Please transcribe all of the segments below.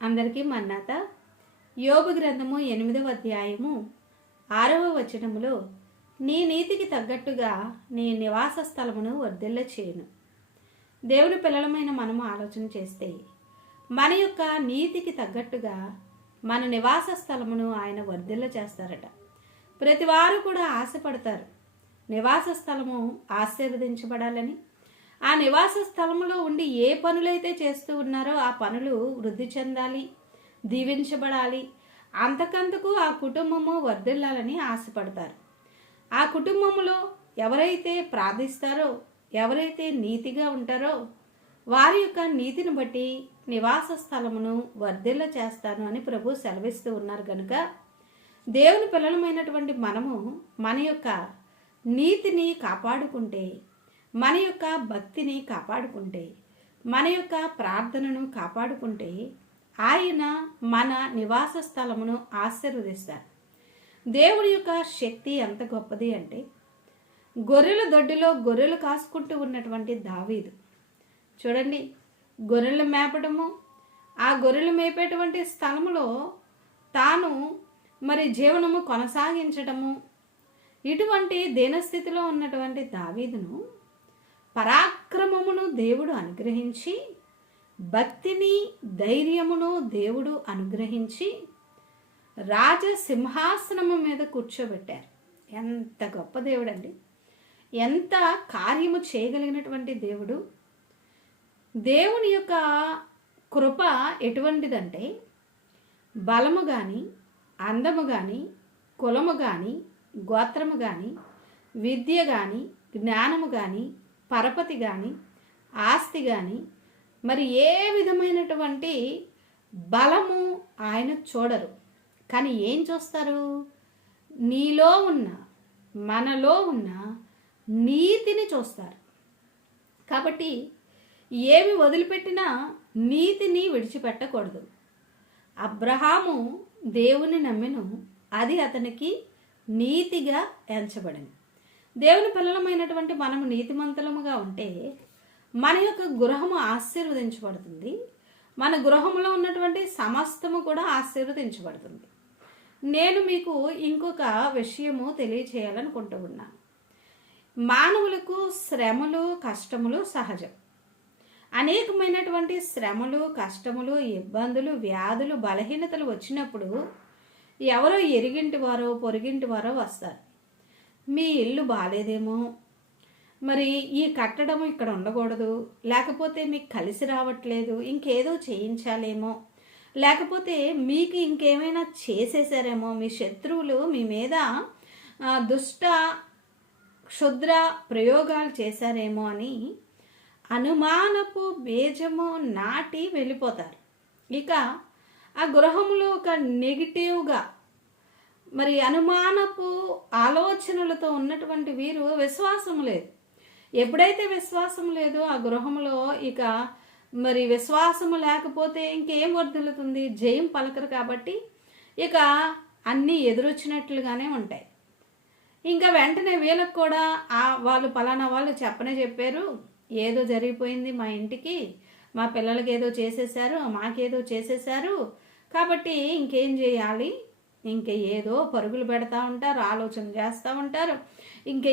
అందరికీ మన్నాత. యోబు గ్రంథము 8వ అధ్యాయము 6వ వచనములో, నీ నీతికి తగ్గట్టుగా నీ నివాస స్థలమును వర్ధిల్ల చేయును. దేవుని పిల్లలమైన మనము ఆలోచన చేస్తే మన యొక్క నీతికి తగ్గట్టుగా మన నివాస స్థలమును ఆయన వర్ధిల్ల చేస్తారట. ప్రతి వారు కూడా ఆశపడతారు నివాస స్థలము ఆశీర్వదించబడాలని. ఆ నివాస స్థలములో ఉండి ఏ పనులైతే చేస్తూ ఉన్నారో ఆ పనులు వృద్ధి చెందాలి, దీవించబడాలి, అంతకంతకు ఆ కుటుంబము వర్ధిల్లాలని ఆశపడతారు. ఆ కుటుంబములో ఎవరైతే ప్రార్థిస్తారో, ఎవరైతే నీతిగా ఉంటారో వారి యొక్క నీతిని బట్టి నివాస స్థలమును వర్ధిల్ల చేస్తాను అని ప్రభు సెలవిస్తూ ఉన్నారు. కనుక దేవుని పిల్లలమైనటువంటి మనము మన యొక్క నీతిని కాపాడుకుంటే, మన యొక్క భక్తిని కాపాడుకుంటే, మన యొక్క ప్రార్థనను కాపాడుకుంటే ఆయన మన నివాస స్థలమును ఆశీర్వదిస్తారు. దేవుడి యొక్క శక్తి ఎంత గొప్పది అంటే, గొర్రెల దొడ్డిలో గొర్రెలు కాసుకుంటూ ఉన్నటువంటి దావీదు చూడండి, గొర్రెలు మేపడము, ఆ గొర్రెలు మేపేటువంటి స్థలములో తాను జీవనము కొనసాగించడము, ఇటువంటి దీనస్థితిలో ఉన్నటువంటి దావీదును పరాక్రమమును దేవుడు అనుగ్రహించి, భక్తిని ధైర్యమును దేవుడు అనుగ్రహించి రాజసింహాసనము మీద కూర్చోబెట్టారు. ఎంత గొప్ప దేవుడు అండి! ఎంత కార్యము చేయగలిగినటువంటి దేవుడు! దేవుని యొక్క కృప ఎటువంటిదంటే, బలము కానీ, అందము కానీ, కులము కానీ, గోత్రము కానీ, విద్య కానీ, జ్ఞానము కానీ, పరపతి కానీ, ఆస్తి కానీ, ఏ విధమైనటువంటి బలము ఆయన చూడరు. కానీ ఏం చూస్తారు? నీలో ఉన్న, మనలో ఉన్న నీతిని చూస్తారు. కాబట్టి ఏమి వదిలిపెట్టినా నీతిని విడిచిపెట్టకూడదు. అబ్రహాము దేవుని నమ్మెను, అది అతనికి నీతిగా ఎంచబడింది. దేవుని పిల్లలమైనటువంటి మనము నీతిమంతులముగా ఉంటే మన యొక్క గృహము ఆశీర్వదించబడుతుంది. మన గృహంలో ఉన్నటువంటి సమస్తము కూడా ఆశీర్వదించబడుతుంది. నేను మీకు ఇంకొక విషయము తెలియచేయాలనుకుంటూ ఉన్నాను. మానవులకు శ్రమలు, కష్టములు సహజం. అనేకమైనటువంటి శ్రమలు, కష్టములు, ఇబ్బందులు, వ్యాధులు, బలహీనతలు వచ్చినప్పుడు ఎవరో ఎరిగింటి వారో పొరుగింటి వారో వస్తారు. మీ ఇల్లు బాగాలేదేమో, ఈ కట్టడం ఇక్కడ ఉండకూడదు, లేకపోతే మీకు కలిసి రావట్లేదు, ఇంకేదో చేయించాలేమో, లేకపోతే మీకు ఇంకేమైనా చేసేసారేమో, మీ శత్రువులు మీ మీద దుష్ట క్షుద్ర ప్రయోగాలు చేశారేమో అని అనుమానపు బీజము నాటి వెళ్ళిపోతారు. ఇక ఆ గృహంలో ఒక నెగిటివ్గా అనుమానపు ఆలోచనలతో ఉన్నటువంటి వీరు విశ్వాసం లేదు. ఎప్పుడైతే విశ్వాసం లేదో ఆ గృహంలో ఇక విశ్వాసము లేకపోతే ఇంకేం వర్ధిల్లుతుంది? జయం పలకరు. కాబట్టి ఇక అన్నీ ఎదురొచ్చినట్లుగానే ఉంటాయి. ఇంకా వెంటనే వీళ్ళకు కూడా వాళ్ళు పలానా వాళ్ళు చెప్పారు, ఏదో జరిగిపోయింది మా ఇంటికి, మా పిల్లలకి ఏదో చేసేసారు, మాకేదో చేసేసారు, కాబట్టి ఇంకేం చేయాలి, ఏదో పరుగులు పెడతా ఉంటారు, ఆలోచన చేస్తూ ఉంటారు. ఇంకా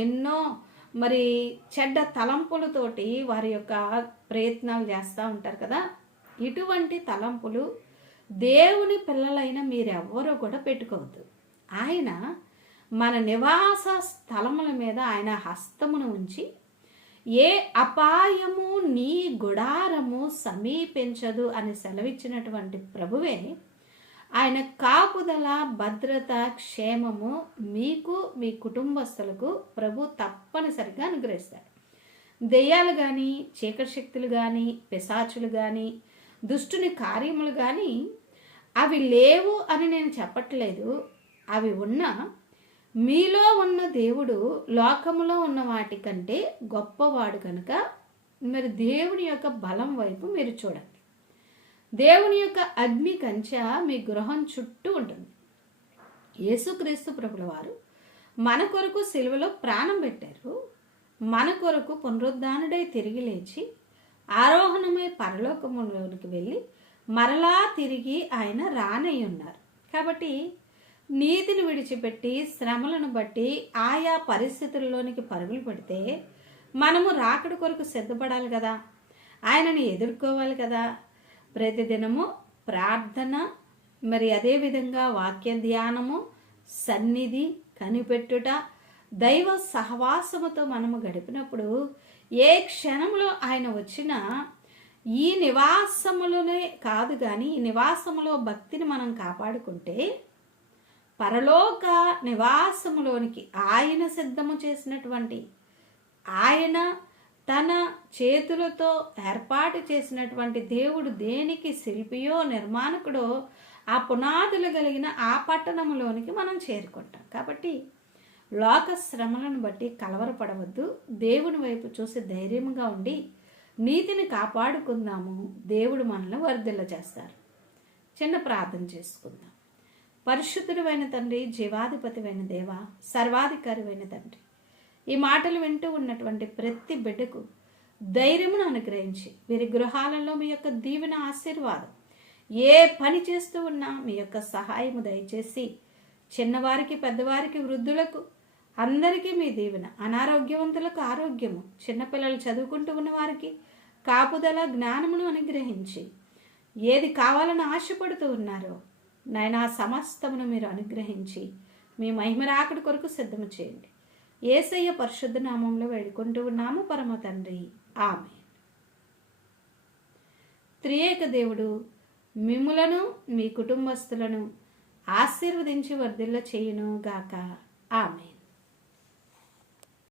ఎన్నో చెడ్డ తలంపులతోటి వారి యొక్క ప్రయత్నాలు చేస్తూ ఉంటారు కదా. ఇటువంటి తలంపులు దేవుని పిల్లలైన మీరెవ్వరూ కూడా పెట్టుకోవద్దు. ఆయన మన నివాస స్థలముల మీద ఆయన హస్తమును ఉంచి, ఏ అపాయము నీ గుడారము సమీపించదు అని సెలవిచ్చినటువంటి ప్రభువే ఆయన కాపుదల, భద్రత, క్షేమము మీకు, మీ కుటుంబస్తులకు ప్రభు తప్పనిసరిగా అనుగ్రహిస్తాడు. దెయ్యాలు కానీ, చీకటి శక్తులు కానీ, పిశాచులు కానీ, దుష్టుని కార్యములు కానీ అవి లేవు అని నేను చెప్పట్లేదు. అవి ఉన్నా మీలో ఉన్న దేవుడు లోకములో ఉన్న వాటి కంటే గొప్పవాడు. కనుక దేవుని యొక్క బలం వైపు మీరు చూడండి. దేవుని యొక్క అగ్ని కంచె మీ గృహం చుట్టూ ఉంటుంది. యేసుక్రీస్తు ప్రభుల వారు మన కొరకు సిలువలో ప్రాణం పెట్టారు. మన కొరకు పునరుద్ధానుడై తిరిగి లేచి ఆరోహణమై పరలోకములోనికి వెళ్ళి మరలా తిరిగి ఆయన రానయ్యున్నారు. కాబట్టి నీతిని విడిచిపెట్టి శ్రమలను బట్టి ఆయా పరిస్థితుల్లోనికి పరుగులు పెడితే మనము రాకడ కొరకు సిద్ధపడాలి కదా, ఆయనని ఎదుర్కోవాలి కదా. ప్రతిదినము ప్రార్థన, మరి అదేవిధంగా వాక్య ధ్యానము, సన్నిధి కనిపెట్టుట, దైవ సహవాసముతో మనము గడిపినప్పుడు ఏ క్షణంలో ఆయన వచ్చినా ఈ నివాసములోనే కాదు కానీ ఈ నివాసములో భక్తిని మనం కాపాడుకుంటే పరలోక నివాసములోనికి ఆయన సిద్ధము చేసినటువంటి, ఆయన తన చేతులతో ఏర్పాటు చేసినటువంటి దేవుడు దేనికి శిల్పియో నిర్మాణకుడో ఆ పునాదులు కలిగిన ఆ పట్టణంలోనికి మనం చేరుకుంటాం. కాబట్టి లోక శ్రమలను బట్టి కలవరపడవద్దు. దేవుని వైపు చూసి ధైర్యంగా ఉండి నీతిని కాపాడుకుందాము. దేవుడు మనల్ని వర్ధిల్ల చేస్తారు. చిన్న ప్రార్థన చేసుకుందాం. పరిశుద్ధుడైన తండ్రి, జీవాధిపతివైన దేవ, సర్వాధికారివైన తండ్రి, ఈ మాటలు వింటూ ఉన్నటువంటి ప్రతి బిడ్డకు ధైర్యమును అనుగ్రహించి వీరి గృహాలలో మీ యొక్క దీవెన ఆశీర్వాదం, ఏ పని చేస్తూ ఉన్నా మీ యొక్క సహాయము దయచేసి చిన్నవారికి, పెద్దవారికి, వృద్ధులకు అందరికీ మీ దీవెన, అనారోగ్యవంతులకు ఆరోగ్యము, చిన్నపిల్లలు చదువుకుంటూ ఉన్న వారికి కాపుదల, జ్ఞానమును అనుగ్రహించి ఏది కావాలని ఆశపడుతూ ఉన్నారో నాయనా సమస్తమును మీరు అనుగ్రహించి మీ మహిమ రాకడ కొరకు సిద్ధము చేయండి. యేసయ్య పరిశుద్ధ నామంలో వేడుకుంటూ ఉన్నాము పరమ తండ్రి, ఆమేన్. త్రియేక దేవుడు మిమ్ములను మీ కుటుంబస్తులను ఆశీర్వదించి వర్ధిల్ల చేయును గాక. ఆమేన్.